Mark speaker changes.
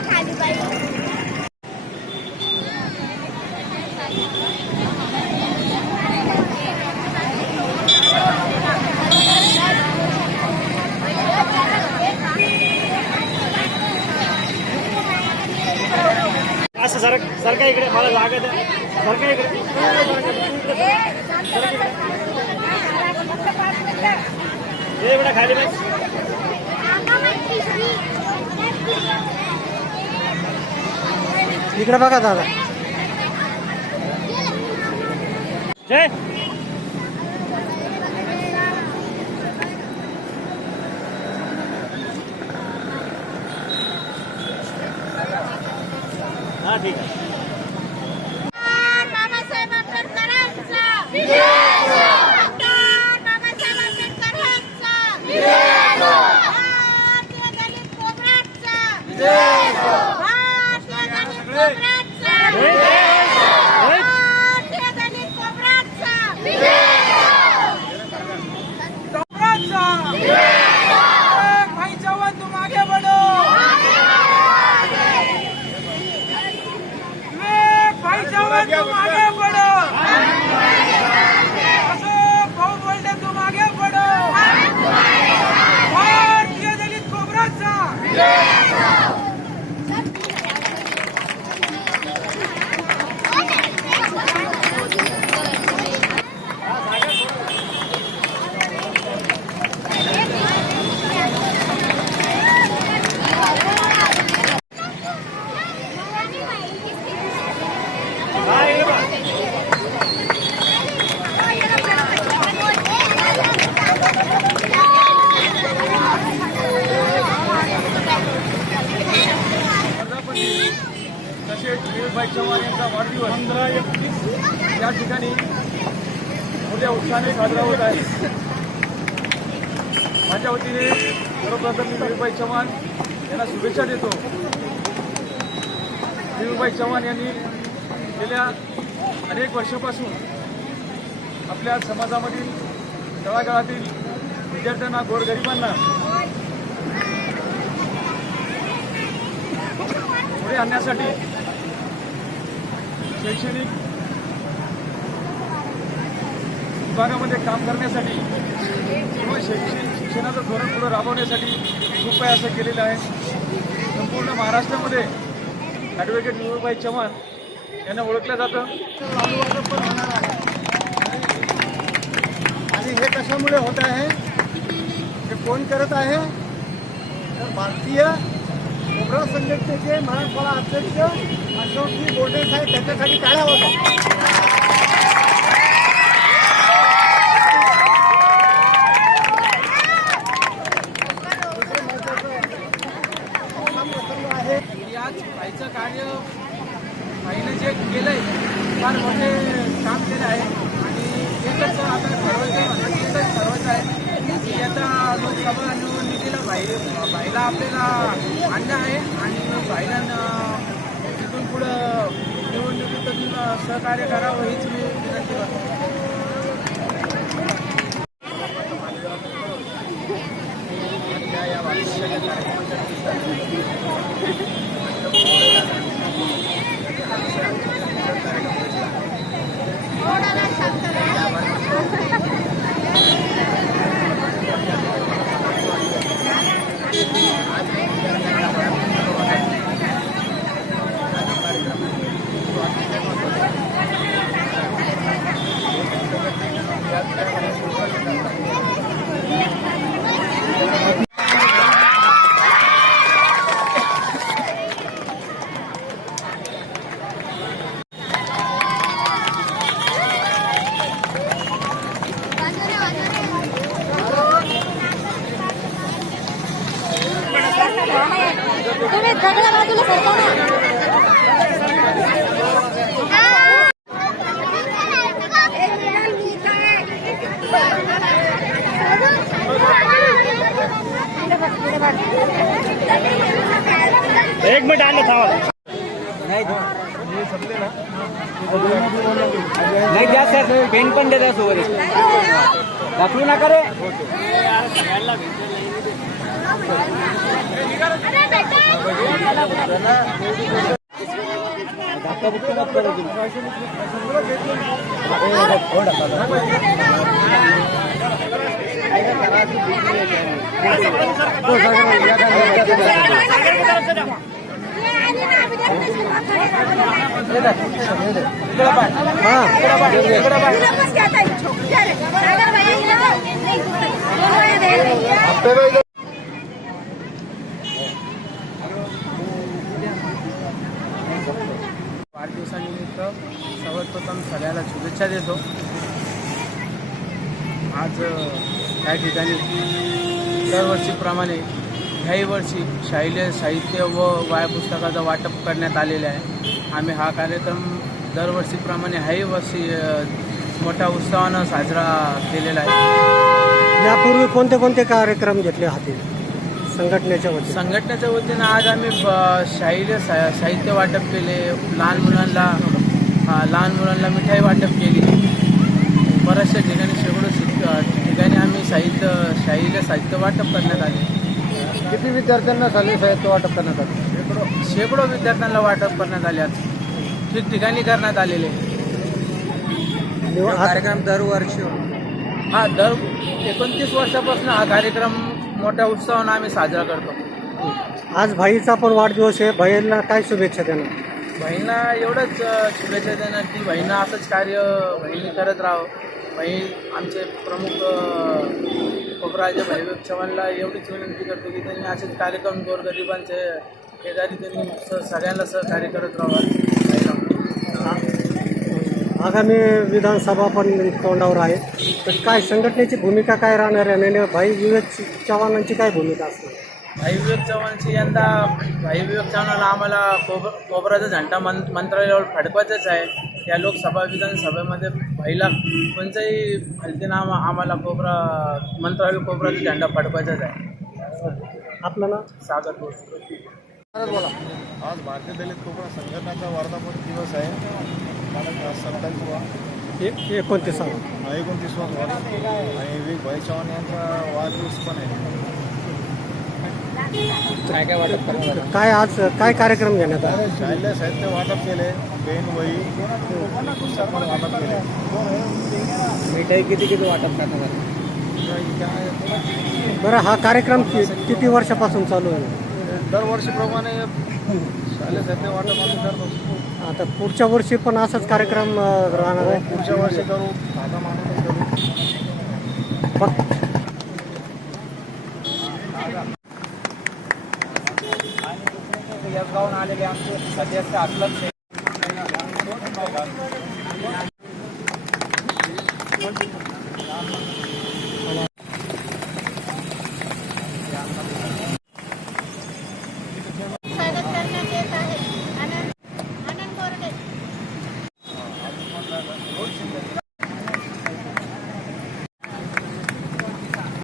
Speaker 1: बैस राहा खाली बाई
Speaker 2: असं सर सरका इकडे मला लागत आहे सरका इकडे. हे बेटा खाली बस.
Speaker 3: इकडे बघा दादा.
Speaker 2: हा ठीक आहे
Speaker 1: बाबासाहेब आंबेडकरांचा डॉक्टर बाबासाहेब आंबेडकरांचा भारतीय दलित कोबराचा भारतीय दलित कोबराचा भारतीय दलित कोबराचा
Speaker 3: भाई जवान तुम आगे बढ़ो भाई जवान तुम आगे बढ़ो अशोक भाऊ बोलते तुम आगे बढ़ो भारतीय दलित कोबराचा
Speaker 2: हा इकडे बघ.
Speaker 4: वर्धापती तसेच वीरभाई चव्हाण यांचा वाढदिवस पंधरा एकतीस या ठिकाणी मोठ्या उत्साहाने साजरा होत आहे. माझ्या वतीने सर्वप्रथम मी वीरभाई चव्हाण यांना शुभेच्छा देतो. वीरभाई चव्हाण यांनी गेल्या अनेक वर्षापासून आपल्या समाजामधील तळागाळातील विद्यार्थ्यांना गोरगरिबांना पुढे आणण्यासाठी शैक्षणिक विभागामध्ये काम करण्यासाठी किंवा शैक्षणिक शिक्षणाचं धोरण पुढे राबवण्यासाठी खूप काही असं केलेलं आहे. संपूर्ण महाराष्ट्रामध्ये ॲडव्होकेट विभूभाई चव्हाण यांना ओळखलं जातं.
Speaker 3: पण होणार आहे आणि हे कशामुळे होत आहे? हे कोण करत आहे? तर भारतीय कोबरा संघटनेचे मराठवाडा अध्यक्ष अशोकजी बोर्डे साहेब त्याच्यासाठी टाळ्या होता दुसरं महत्त्वाचं काम प्रसंग आहे
Speaker 4: आईचं कार्य भाईनं जे केलंय फार मोठे काम केलं आहे. आणि एकच आता ठरवायचं म्हणजे एकच ठरवायचं आहे की आता लोकसभा निवडणुकीला भाई बाईला आपल्याला आणणं आहे आणि भाईला तिथून पुढं निवडणुकीतून सहकार्य करावं हीच मी विनंती करतो.
Speaker 2: एक मिनिट आणलं थांबा.
Speaker 5: नाही द्या सर. पेन पण द्या सोबत दाखवू नका रे.
Speaker 1: अरे बेटा
Speaker 3: ये आली ना, आम्ही देत नाही शिल्लक. हिला पण द्या ताई. द्या रे. सागर बाई, हिला द्या. नाही, दोन वेळा द्यायला.
Speaker 4: वाढदिवसानिमित्त सर्वप्रथम सगळ्याला शुभेच्छा देतो. आज या ठिकाणी दरवर्षीप्रमाणे ह्याही वर्षी शालेय साहित्य व वाया पुस्तकाचं वाटप करण्यात आलेलं आहे. आम्ही हा कार्यक्रम दरवर्षीप्रमाणे ह्याही वर्षी मोठ्या उत्साहानं साजरा केलेला आहे.
Speaker 6: यापूर्वी कोणते कोणते कार्यक्रम घेतले हाती? संघटनेच्या वतीने.
Speaker 4: संघटनेच्या वतीनं आज आम्ही शालेय साहित्य वाटप केले. लहान मुलांना लहान मुलांना मिठाई वाटप केली. बऱ्याचशा ठिकाणी शेकडो ठिकाणी आम्ही साहित्य शालेय साहित्य वाटप करण्यात आले.
Speaker 6: किती विद्यार्थ्यांना शालेय साहित्य वाटप करण्यात आले?
Speaker 4: शेकडो शेकडो विद्यार्थ्यांना वाटप करण्यात आले. आज ठिकठिकाणी करण्यात आलेले.
Speaker 6: कार्यक्रम दरवर्षी
Speaker 4: हा दर एकोणतीस वर्षापासून हा कार्यक्रम मोठ्या उत्साहानं आम्ही साजरा करतो.
Speaker 6: आज भाईचा पण वाढदिवस आहे. भाईला काय शुभेच्छा देणार?
Speaker 4: बहिणा एवढंच शुभेच्छा देणार की बहिणा असंच कार्य बहिणी करत राहो. बहीण आमचे प्रमुख उपराजे भैरव चव्हाणला एवढीच विनंती करतो की त्यांनी असेच कार्यक्रम गोरगरिबांचे शेजारी त्यांनी सगळ्यांना सहकार्य करत राहावं
Speaker 6: आगामी विधानसभा पण तोंडावर आहे. तर काय संघटनेची भूमिका काय राहणार आहे? आणि भाई विवेक चव्हाणांची काय भूमिका असते
Speaker 4: भाई विवेक चव्हाणची यंदा भाई विवेक चव्हाणाला आम्हाला कोब कोबराचा झंडा मं मंत्रालयावर फडकवायचाच आहे. या लोकसभा विधानसभेमध्ये भाईला कोणत्याही हलतीनं आम आम्हाला कोबरा मंत्रालय कोबराचा झंडा फडकवायचाच आहे.
Speaker 6: आपलं ना
Speaker 4: सागर बोल.
Speaker 7: आज भारतीय दलित कोकण संघटनाचा वर्धापन दिवस आहे.
Speaker 6: ए- एकोणतीस
Speaker 7: एकोणतीसवा. वाढ आणि विवेक भाई चव्हाण यांचा वाढदिवस पण आहे.
Speaker 6: काय आज काय कार्यक्रम घेण्यात आला?
Speaker 7: शालेय साहित्य वाटप केले पेन वही पुस्तक वाटप केले.
Speaker 2: मिठाई किती किती वाटप आलं
Speaker 6: बरं? हा कार्यक्रम कि- किती वर्षापासून चालू आहे?
Speaker 7: दरवर्षीप्रमाणे शालेय साहित्य वाटप आम्ही करतो.
Speaker 6: आता पुढच्या वर्षी पण असाच कार्यक्रम अं, राहणार आहे?
Speaker 7: पुढच्या वर्षी करू आता करू.
Speaker 6: फक्त
Speaker 2: आमचे सदस्य असलम शेख